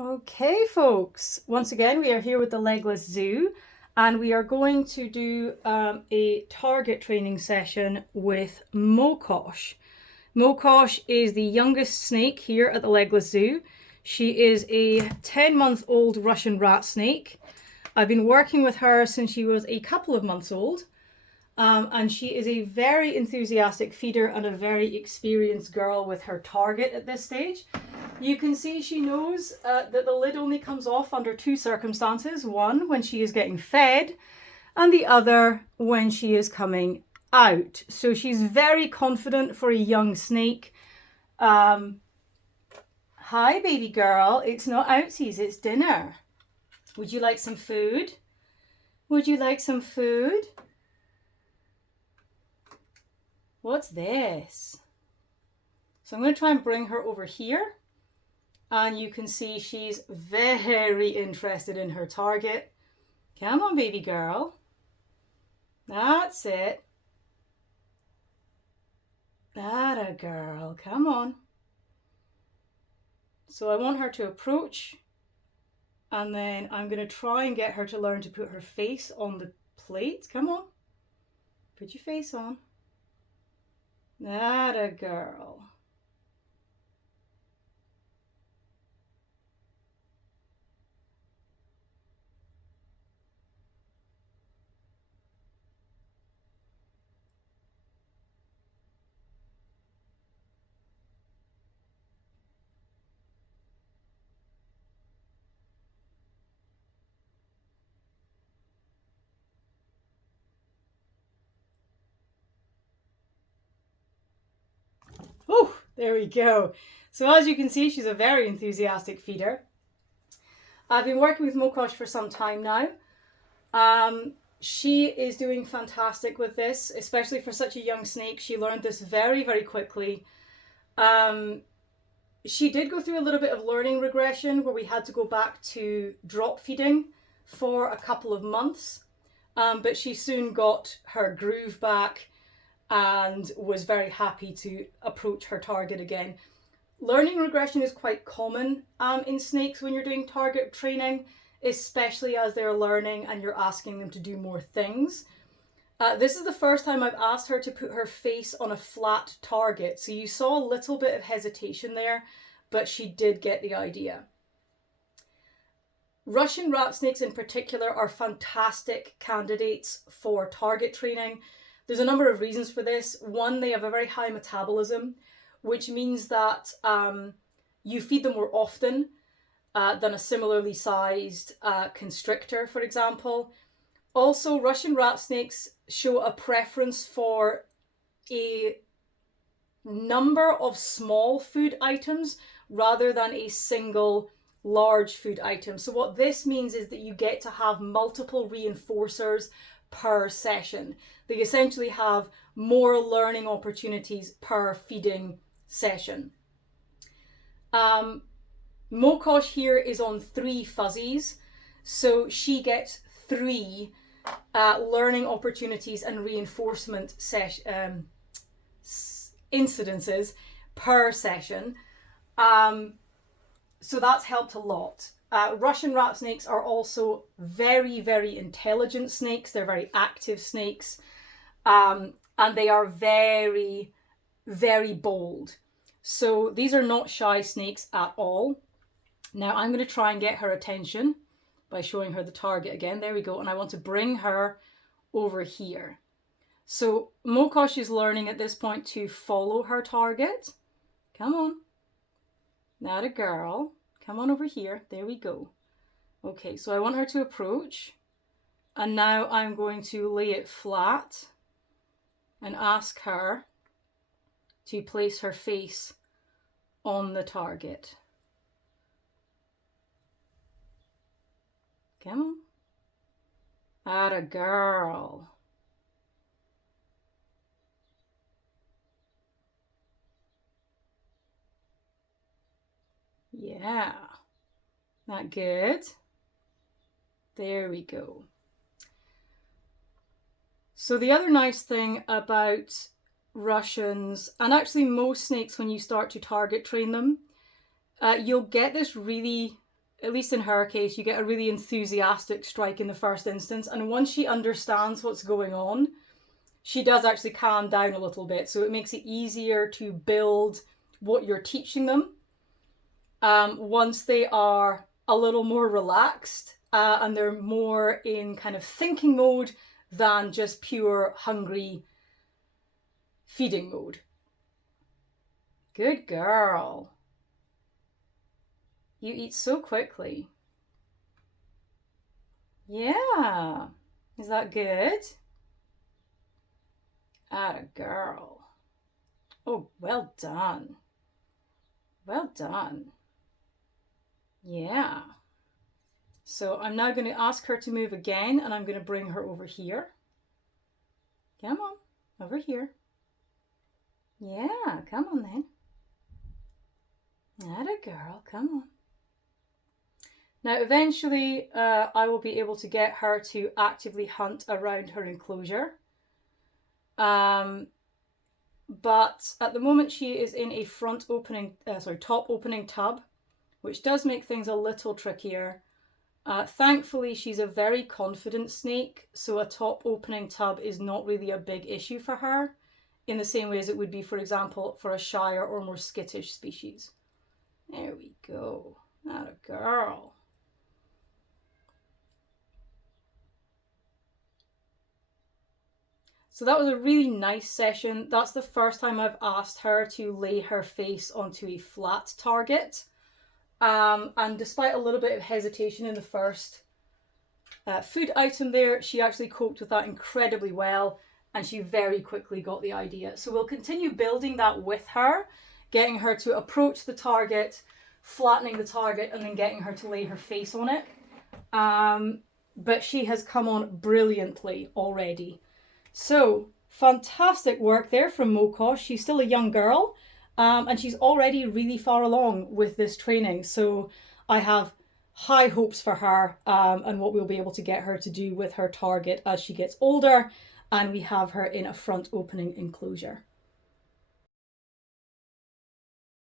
Okay, folks, once again, we are here with the Legless Zoo and we are going to do a target training session with Mokosh. Mokosh is the youngest snake here at the Legless Zoo. She is a 10-month-old Russian rat snake. I've been working with her since she was a couple of months old. And she is a very enthusiastic feeder and a very experienced girl with her target at this stage. You can see she knows that the lid only comes off under two circumstances. One, when she is getting fed, and the other, when she is coming out. So she's very confident for a young snake. Hi, baby girl. It's not outsies, it's dinner. Would you like some food? Would you like some food? What's this? So I'm going to try and bring her over here. And you can see she's very interested in her target. Come on, baby girl. That's it. Atta girl. Come on. So I want her to approach. And then I'm going to try and get her to learn to put her face on the plate. Come on. Put your face on. Atta girl. Oh, there we go. So as you can see, she's a very enthusiastic feeder. I've been working with Mokosh for some time now. She is doing fantastic with this, especially for such a young snake. She learned this very, very quickly. She did go through a little bit of learning regression where we had to go back to drop feeding for a couple of months. But she soon got her groove back and was very happy to approach her target again. Learning regression is quite common in snakes when you're doing target training, especially as they're learning and you're asking them to do more things. This is the first time I've asked her to put her face on a flat target. So you saw a little bit of hesitation there, but she did get the idea. Russian rat snakes in particular are fantastic candidates for target training. There's a number of reasons for this. One, they have a very high metabolism, which means that you feed them more often than a similarly sized constrictor, for example. Also, Russian rat snakes show a preference for a number of small food items rather than a single large food item. So what this means is that you get to have multiple reinforcers per session. They essentially have more learning opportunities per feeding session. Mokosh here is on 3 fuzzies, so she gets 3 learning opportunities and reinforcement incidences per session. So that's helped a lot. Russian rat snakes are also very, very intelligent snakes. They're very active snakes. And they are very, very bold. So these are not shy snakes at all. Now I'm going to try and get her attention by showing her the target again. There we go. And I want to bring her over here. So Mokosh is learning at this point to follow her target. Come on. Not a girl. Come on over here. There we go. Okay, so I want her to approach. And now I'm going to lay it flat and ask her to place her face on the target. Come on. Atta girl. Yeah. That good? There we go. So the other nice thing about Russians, and actually most snakes when you start to target train them, you'll get this really at least in her case, you get a really enthusiastic strike in the first instance. And once she understands what's going on, she does actually calm down a little bit. So it makes it easier to build what you're teaching them once they are a little more relaxed and they're more in kind of thinking mode than just pure hungry feeding mode. Good girl. You eat so quickly. Yeah. Is that good? Atta girl. Oh, well done. Well done. Yeah. So I'm now going to ask her to move again, and I'm going to bring her over here. Come on, over here. Yeah, come on then. Atta girl, come on. Now eventually I will be able to get her to actively hunt around her enclosure. But at the moment she is in a top opening tub, which does make things a little trickier. Thankfully, she's a very confident snake, so a top opening tub is not really a big issue for her, in the same way as it would be, for example, for a shyer or more skittish species. There we go. Atta girl. So that was a really nice session. That's the first time I've asked her to lay her face onto a flat target. And despite a little bit of hesitation in the first food item there, she actually coped with that incredibly well, and she very quickly got the idea. So we'll continue building that with her, getting her to approach the target, flattening the target, and then getting her to lay her face on it. But she has come on brilliantly already. So fantastic work there from Mokosh. She's still a young girl. And she's already really far along with this training. So I have high hopes for her and what we'll be able to get her to do with her target as she gets older and we have her in a front opening enclosure.